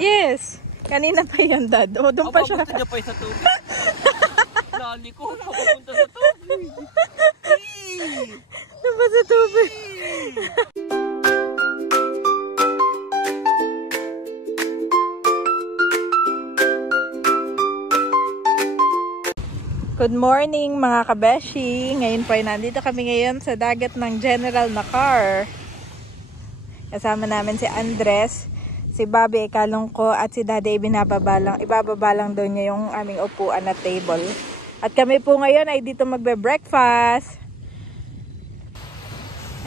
Yes. Kanina pa yan, Dad. O, doon pa siya. Papunta niya pa sa tubig. Lali ko, papunta sa tubig. Doon pa sa tubig. Good morning mga kabeshi. Ngayon po ay nandito kami ngayon sa dagat ng General na car. Kasama namin si Andres, si Bobby ikalong ko at si Daddy ibababa lang daw niya yung aming upuan at table. At kami po ngayon ay dito magbe-breakfast.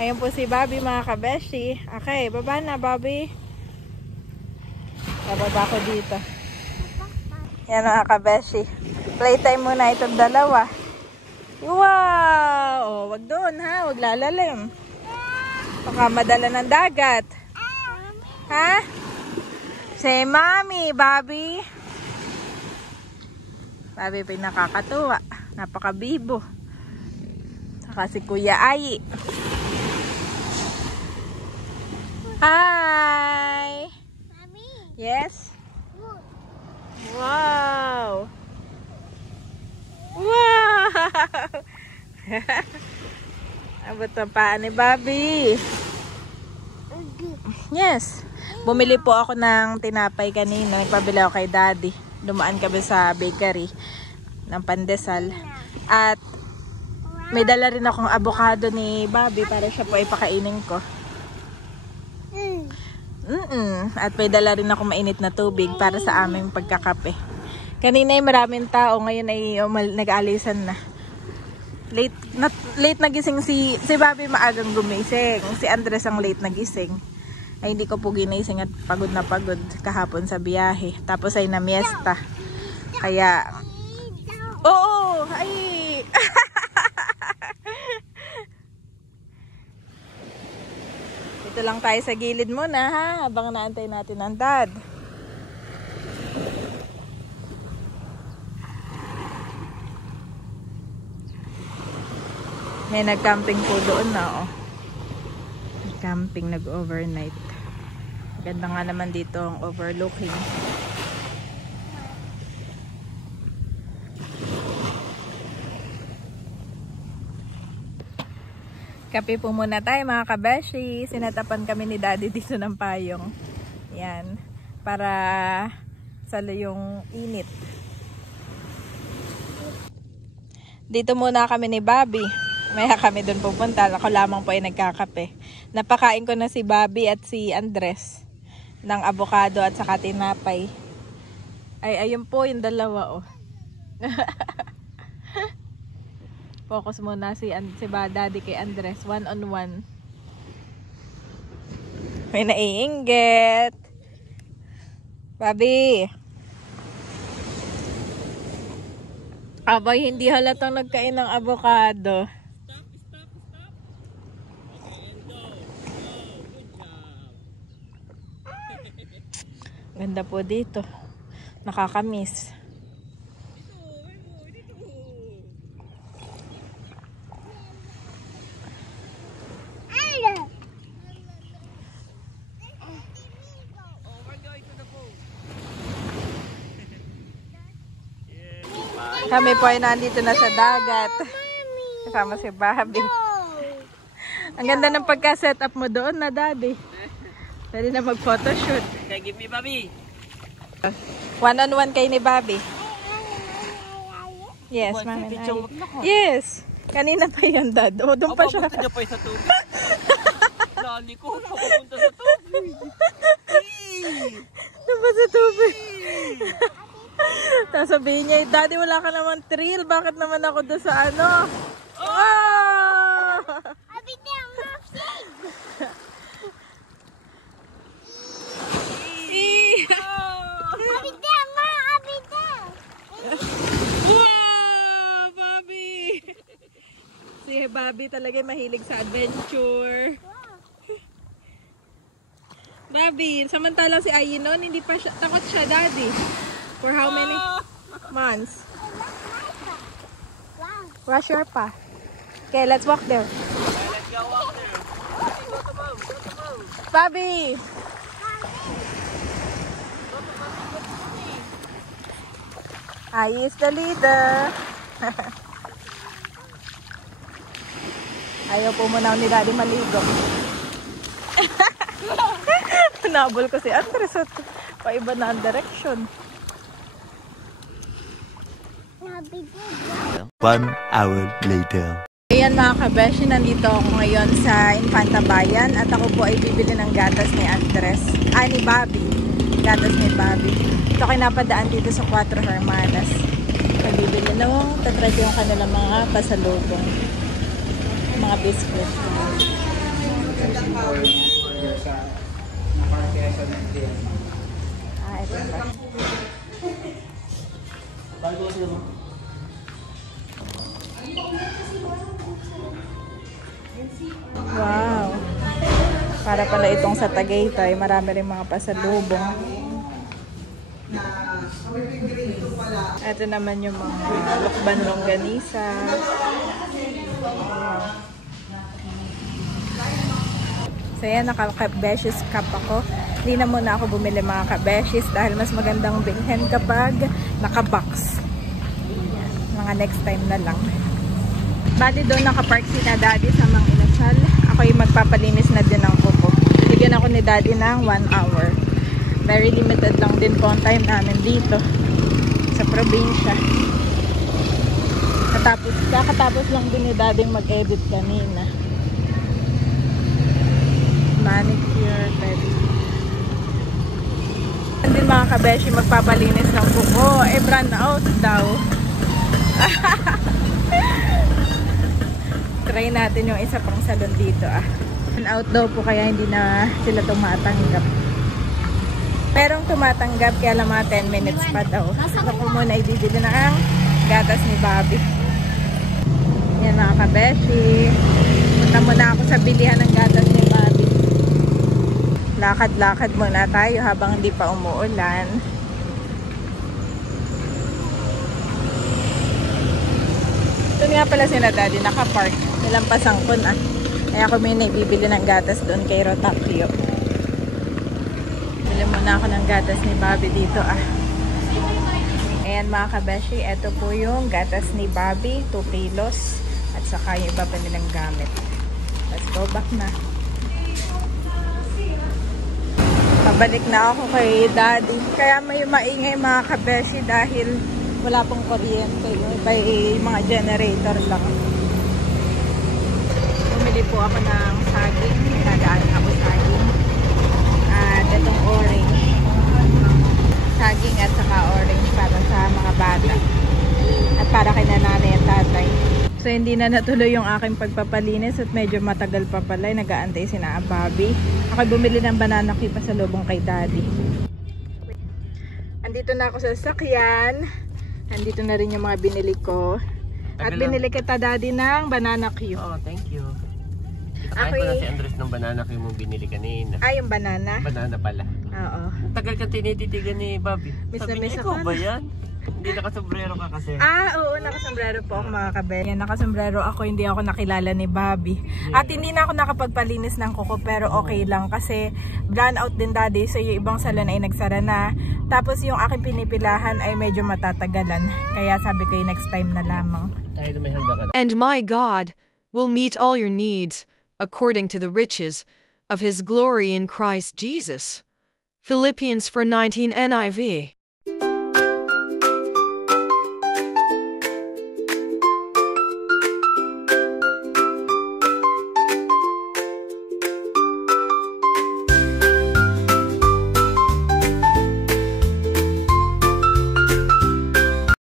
Ayun po si Bobby mga kabeshi. Okay, baba na Bobby. Bababa ko dito. Yan mga kabeshi. Playtime muna itong dalawa. Wow! Oh, wag doon ha, wag lalalim. Baka madala ng dagat. Ha? Say mommy, Bobby. Bobby pa nakakatuwa. Napakabibo. Saka si Kuya Ayi. Hi! Mommy. Yes? Wow! Wow! Abot ang paa ni Bobby. Yes. Bumili po ako ng tinapay kanina. Nagpabili ako kay Daddy. Dumaan kami sa bakery ng pandesal. At may dala rin akong avocado ni Bobby para siya po ipakainin ko. At may dala rin akong mainit na tubig para sa aming pagkakape. Kanina ay maraming tao, ngayon ay nag-aalisan na. Late nagising si Bobby, maagang gumising. Si Andres ang late nagising. Ay hindi ko po ginising at pagod na pagod kahapon sa biyahe. Tapos ay namiesta. Kaya oo, ay dito lang tayo sa gilid muna ha, habang naantay natin ang dad. May nag-camping po doon na, oh. Camping, nag-overnight. Ganda nga naman dito ang overlooking. Kape po muna tayo mga kabeshi. Sinatapan kami ni Daddy dito ng payong. Yan. Para salo yung init. Dito muna kami ni Bobby. Maya kami doon pupunta. Ako lamang po ay nagkakape. Napakain ko na si Bobby at si Andres ng avocado at saka tinapay. Ay, ayun po yung dalawa, oh. Focus muna si Daddy kay Andres. One on one. May naiinggit. Bobby. Abay, hindi halatang nagkain ng avocado. Ganda po dito. Nakakamiss. Kami po ay nandito na sa dagat. Kasama si Bobby. Ang ganda ng pagka-set up mo doon na, Daddy. Pwede na mag-photoshoot. Okay, give me Bobby. One-on-one kayo ni Bobby. Yes, mami. Yes. Kanina pa yan, Dad. O, doon pa siya. Papunta niya pa sa tubig. Lali ko, papunta sa tubig. Doon pa sa tubig. Tapos sabihin niya, Daddy, wala ka naman thrill. Bakit naman ako doon sa ano? Oh! Wow, Bobby! Si Bobby talaga mahilig sa adventure. Bobby, samantalang si Ayi noon, hindi pa siya, takot siya, Daddy. For how many months? Wash your pa. Okay, let's walk there. Let's go walk there. Go to mom, go to mom. Bobby! Ai is the leader. Ayaw po muna ni Daddy maligo. Nabol ko si Andres at paiba na ang direction. 1 hour later. Ayan mga kabeshi, nandito ako ngayon sa Infanta Bayan at ako po ay bibili ng gatas ni Andres. Ni Bobby. Gatas ni Bobby. Ito kinapadaan dito sa 4 Hermanas. Bibili nung tatry yung kanilang mga pasalubong. Mga biscuit. Ito ba? Wow. Para pala itong sa Tagaytay, marami rin mga pasalubong. Ito naman yung mga lukban longganisa. So yan, naka-kabeshis cup ako. Hindi na muna ako bumili mga kabeshis dahil mas magandang bilhin kapag naka-box. Mga next time na lang. Bali doon nakapark si na Daddy sa Mang Inasal. Ako yung magpapalinis na din ng kuko. Bigyan ako ni Daddy ng 1 hour. Very limited lang din po ang time namin dito sa probinsya. Kakatapos lang din ni Daddy mag-edit kanina. Manicure, pedicure. Hindi mga kabeshi magpapalinis ng kuko. Brand out daw. Try natin yung isa pang salon dito Brand out daw po kaya hindi na sila tumatanggap. Merong tumatanggap kaya lang mga 10 minutes pa daw. Ako muna ibibili na ang gatas ni Bobby. Yan mga kabeshi. Punta muna ako sa bilihan ng gatas ni Bobby. Lakad-lakad muna tayo habang hindi pa umuulan. Ito nga pala sila Daddy, naka-park. Nilampasan ko na. Kaya ako may naibibili ng gatas doon kay Rotakio. Bili muna ako ng gatas ni Bobby dito Ayan mga kabeshi, ito po yung gatas ni Bobby, 2 kilos. At saka yung iba pa nilang gamit. Let's go back na. Pabalik na ako kay Daddy. Kaya may maingay mga kabeshi dahil wala pong kuryente. Yung mga generator lang. Bumili po ako ng saging. Nadaan ako saging. At itong orange. Saging at saka orange para sa mga bata. At para kay nanay at tatay. So hindi na natuloy yung aking pagpapalinis at medyo matagal pa pala. Nag-aantay si na Bobby. Ako bumili ng banana cue pa sa lubong kay Daddy. Andito na ako sa sasakyan. Andito na rin yung mga binili ko. At binili kita Daddy ng banana cue. Oh, thank you. Kakain ko na si Andres ng banana cue mong binili kanina. Yung banana? Banana pala. Oo. Tagal ka tinititigan ni Bobby. Sabi niya, ikaw ba yan? Hindi nakasombrero ka kasi. Oo, nakasombrero po ako mga kabel. Yan, nakasombrero ako, hindi ako nakilala ni Bobby. Yeah. At hindi na ako nakapagpalinis ng kuko pero okay lang kasi brand out din Daddy. So yung ibang salon ay nagsara na. Tapos yung aking pinipilahan ay medyo matatagalan. Kaya sabi ko yung next time na lamang. And my God will meet all your needs according to the riches of His glory in Christ Jesus. Philippians 4:19 NIV.